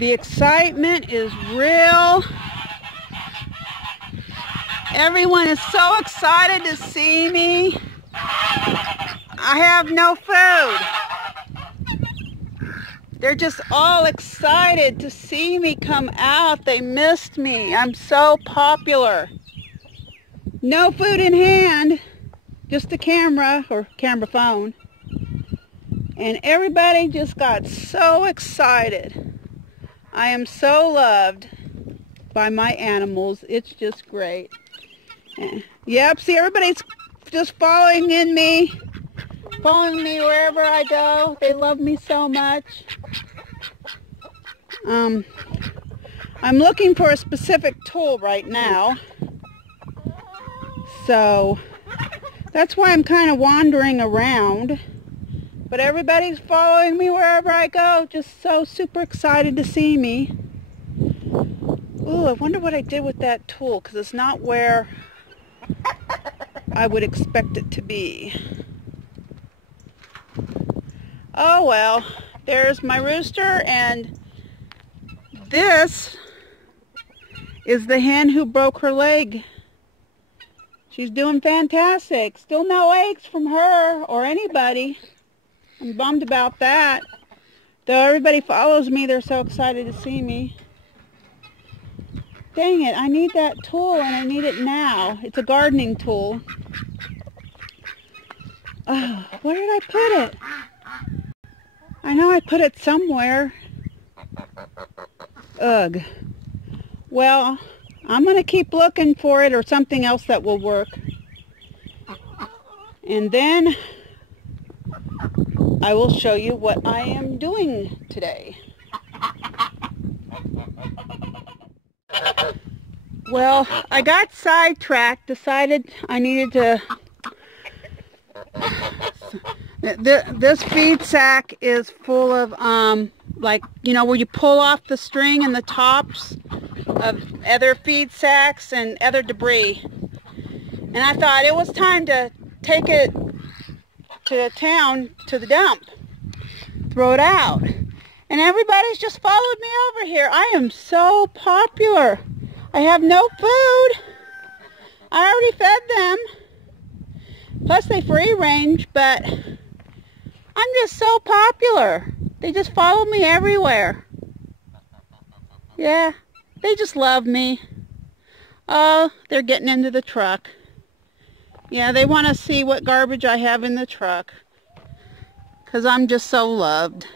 The excitement is real. Everyone is so excited to see me. I have no food. They're just all excited to see me come out. They missed me. I'm so popular. No food in hand, just a camera or camera phone. And everybody just got so excited. I am so loved by my animals. It's just great. Yep, see, everybody's just following me wherever I go. They love me so much. I'm looking for a specific tool right now. So that's why I'm kind of wandering around. But everybody's following me wherever I go. Just so super excited to see me. Ooh, I wonder what I did with that tool, because it's not where I would expect it to be. Oh well, there's my rooster, and this is the hen who broke her leg. She's doing fantastic. Still no eggs from her or anybody. I'm bummed about that. Though everybody follows me, they're so excited to see me. Dang it, I need that tool and I need it now. It's a gardening tool. Oh, where did I put it? I know I put it somewhere. Ugh. Well, I'm going to keep looking for it or something else that will work. And then I will show you what I am doing today. Well, I got sidetracked, decided I needed to... This feed sack is full of, like, you know, where you pull off the string and the tops of other feed sacks and other debris. And I thought it was time to take it to town, to the dump, throw it out. And everybody's just followed me over here. I am so popular. I have no food. I already fed them. Plus they free range, but I'm just so popular. They just follow me everywhere. Yeah, they just love me. Oh, they're getting into the truck. Yeah, they want to see what garbage I have in the truck, 'cause I'm just so loved.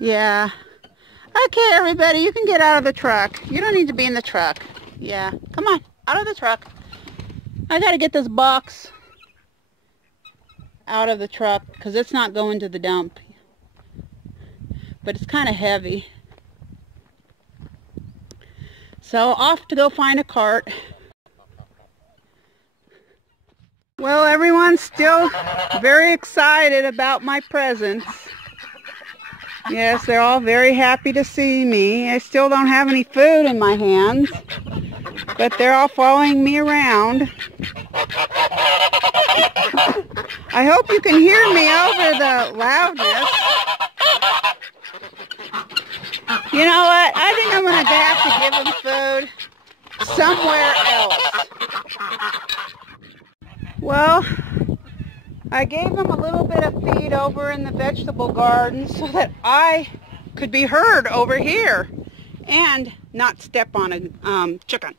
Yeah. Okay, everybody, you can get out of the truck. You don't need to be in the truck. Yeah, come on, out of the truck. I gotta get this box out of the truck because it's not going to the dump. But it's kind of heavy. So off to go find a cart. Well, everyone's still very excited about my presence. Yes, they're all very happy to see me. I still don't have any food in my hands, but they're all following me around. I hope you can hear me over the loudness. You know what? I think I'm going to have to give them food somewhere else. Well, I gave them a little bit of feed over in the vegetable garden so that I could be heard over here and not step on a chicken.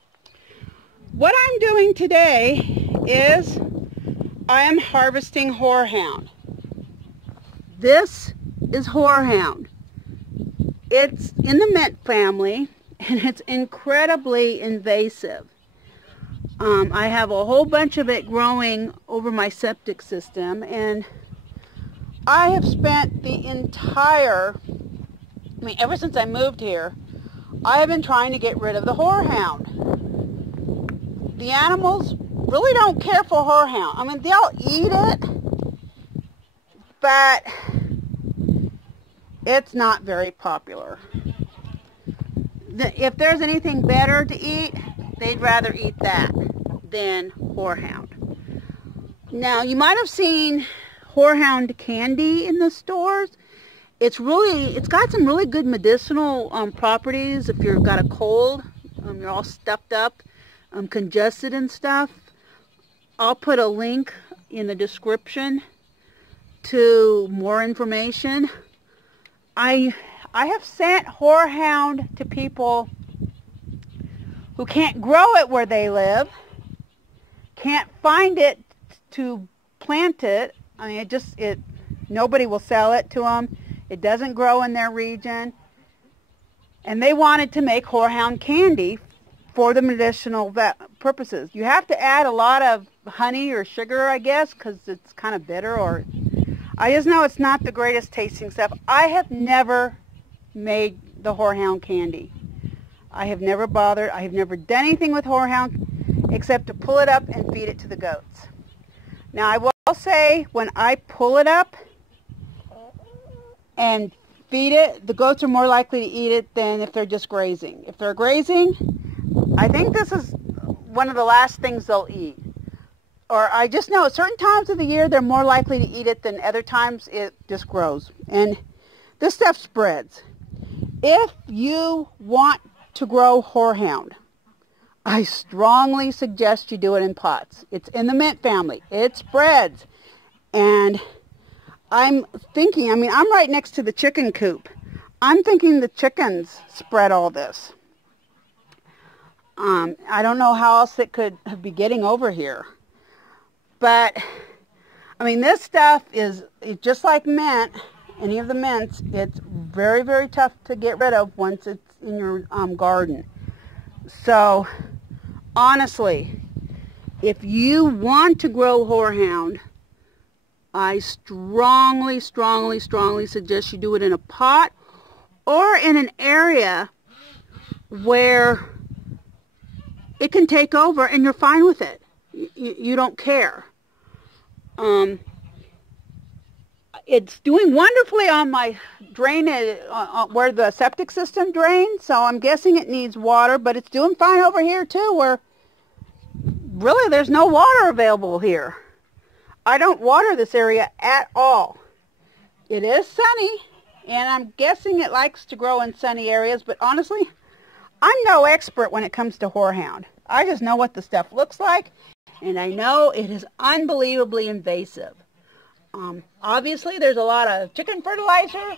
What I'm doing today is I am harvesting Horehound. This is Horehound. It's in the mint family and it's incredibly invasive. I have a whole bunch of it growing over my septic system, and I have spent the entire, ever since I moved here, I have been trying to get rid of the Horehound. The animals really don't care for Horehound. They'll eat it, but it's not very popular. If there's anything better to eat, they'd rather eat that than Horehound. Now, you might have seen Horehound candy in the stores. It's got some really good medicinal properties. If you've got a cold, you're all stuffed up, congested and stuff. I'll put a link in the description to more information. I have sent Horehound to people who can't grow it where they live, can't find it to plant it. I mean, nobody will sell it to them. It doesn't grow in their region. And they wanted to make Horehound candy for the medicinal purposes. You have to add a lot of honey or sugar, I guess, because it's kind of bitter. Or I just know it's not the greatest tasting stuff. I have never made the Horehound candy. I have never bothered. I have never done anything with Horehound except to pull it up and feed it to the goats. Now, I will say, when I pull it up and feed it, the goats are more likely to eat it than if they're just grazing. If they're grazing, I think this is one of the last things they'll eat. Or I just know at certain times of the year they're more likely to eat it than other times it just grows. And this stuff spreads. If you want to grow Horehound, I strongly suggest you do it in pots. It's in the mint family. It spreads. And I'm thinking, I mean, I'm right next to the chicken coop. I'm thinking the chickens spread all this. I don't know how else it could be getting over here. But, I mean, this stuff is just like mint, any of the mints. It's very, very tough to get rid of once it's in your garden. So, honestly, if you want to grow Horehound, I strongly, strongly, strongly suggest you do it in a pot or in an area where it can take over and you're fine with it. You don't care. It's doing wonderfully on my drain where the septic system drains, so I'm guessing it needs water, but it's doing fine over here too, where really there's no water available here. I don't water this area at all. It is sunny, and I'm guessing it likes to grow in sunny areas, but honestly, I'm no expert when it comes to Horehound. I just know what the stuff looks like, and I know it is unbelievably invasive. Obviously, there's a lot of chicken fertilizer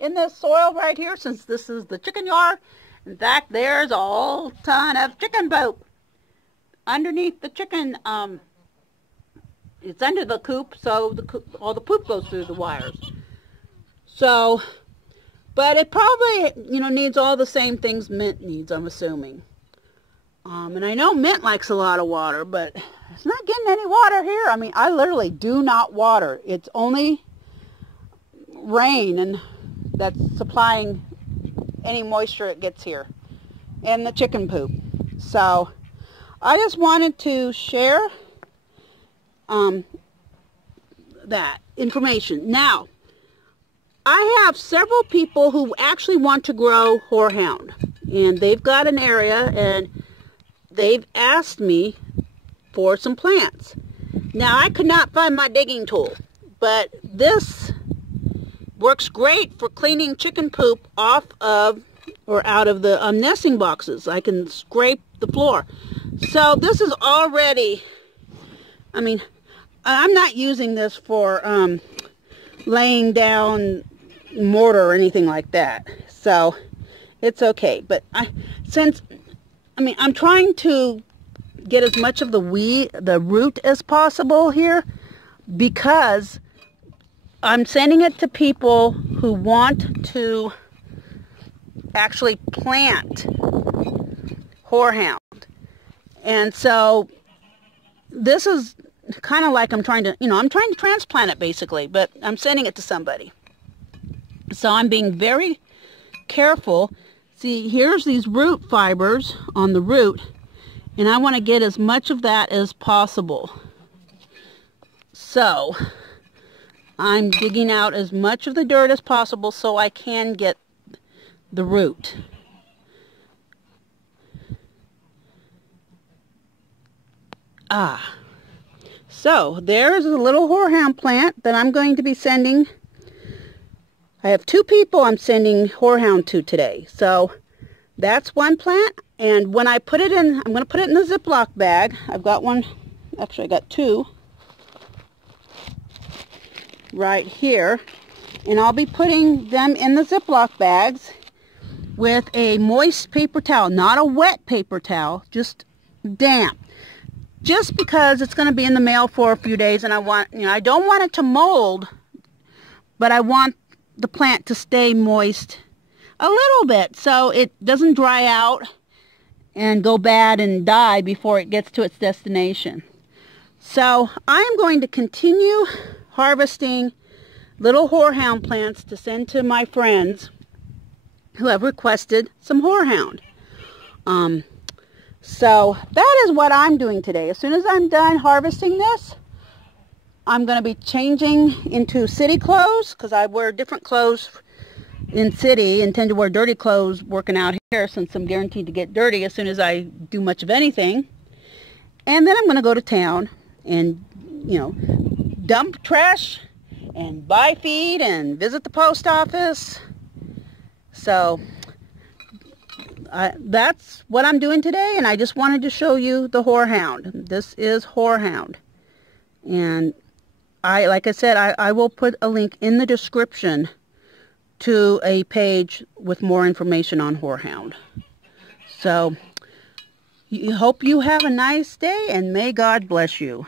in this soil right here, since this is the chicken yard. In fact, there's a whole ton of chicken poop underneath the chicken. It's under the coop, so all the poop goes through the wires. So, but it probably, needs all the same things mint needs, I'm assuming. And I know mint likes a lot of water, but it's not getting any water here. I mean, I literally do not water. It's only rain and that's supplying any moisture it gets here, and the chicken poop. So I just wanted to share that information. Now, I have several people who actually want to grow Horehound, and they've got an area, and they've asked me for some plants. Now, I could not find my digging tool, but this works great for cleaning chicken poop off of or out of the nesting boxes. I can scrape the floor. So this is already, I mean, I'm not using this for laying down mortar or anything like that. So it's okay. But I'm trying to get as much of the root as possible here, because I'm sending it to people who want to actually plant Horehound. And so this is kind of like I'm trying to transplant it basically, but I'm sending it to somebody. So I'm being very careful. See, here's these root fibers on the root, and I want to get as much of that as possible. So I'm digging out as much of the dirt as possible so I can get the root. So there's a little horehound plant that I'm going to be sending. I have 2 people I'm sending horehound to today. So that's one plant. And when I put it in, I'm going to put it in the Ziploc bag. I've got one, actually I got 2 right here. And I'll be putting them in the Ziploc bags with a moist paper towel, not a wet paper towel, just damp. Just because it's going to be in the mail for a few days, and I want, I don't want it to mold, but I want the plant to stay moist a little bit so it doesn't dry out and go bad and die before it gets to its destination. So I'm going to continue harvesting little horehound plants to send to my friends who have requested some horehound. So that is what I'm doing today. As soon as I'm done harvesting this, I'm going to be changing into city clothes, because I wear different clothes in city and tend to wear dirty clothes working out here, since I'm guaranteed to get dirty as soon as I do much of anything. And then I'm going to go to town and, dump trash and buy feed and visit the post office. So that's what I'm doing today, and I just wanted to show you the horehound. This is horehound. And like I said, I will put a link in the description to a page with more information on horehound. So, hope you have a nice day, and may God bless you.